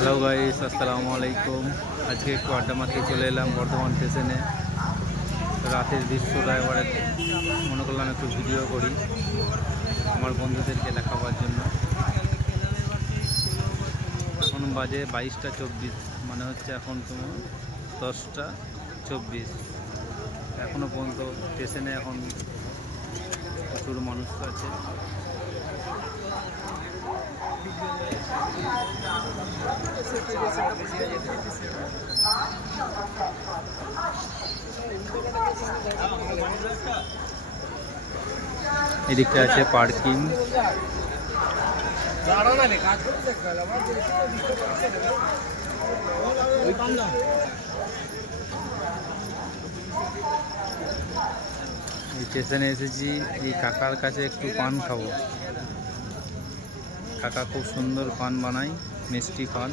Hello guys, আসসালামু আলাইকুম। আজকে একটু আড্ডা মারতে চলে এলাম বর্ধমান স্টেশনে। রাতের দৃশ্যটা এবারে মনে করলাম একটু ভিডিও করি আমার বন্ধুদেরকে দেখাবার জন্য। এখন বাজে 22টা 24, মানে হচ্ছে এখন তোমার 10টা 24। এখনও পর্যন্ত স্টেশনে এখন প্রচুর মানুষ আছে। এদিকটা আছে পার্কিং। স্টেশনে এসেছি, এই কাকার কাছে একটু পান খাবো। কাকা খুব সুন্দর পান বানায়, মিষ্টি পান।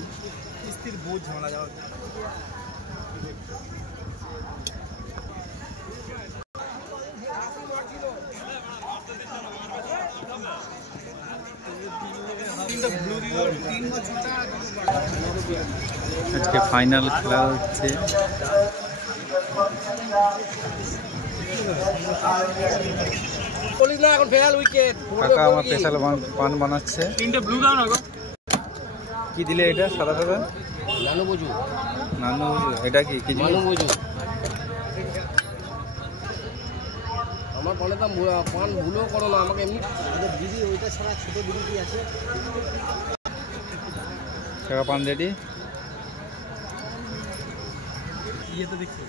আজকে ফাইনাল খেলা হচ্ছে। কাকা আমার স্পেশাল পান বানাচ্ছে। কি দিলে এটা? সাদা সাদা নানু বুঝু। এটা কি নানু বুঝু? আমার পানে তো পান ভুলও করো না আমাকে এমনি। দিদি ওইটা ছাড়া ছোট দিদি কি আছে? কাকা পান রেডি। ইয়ে তো দেখছি।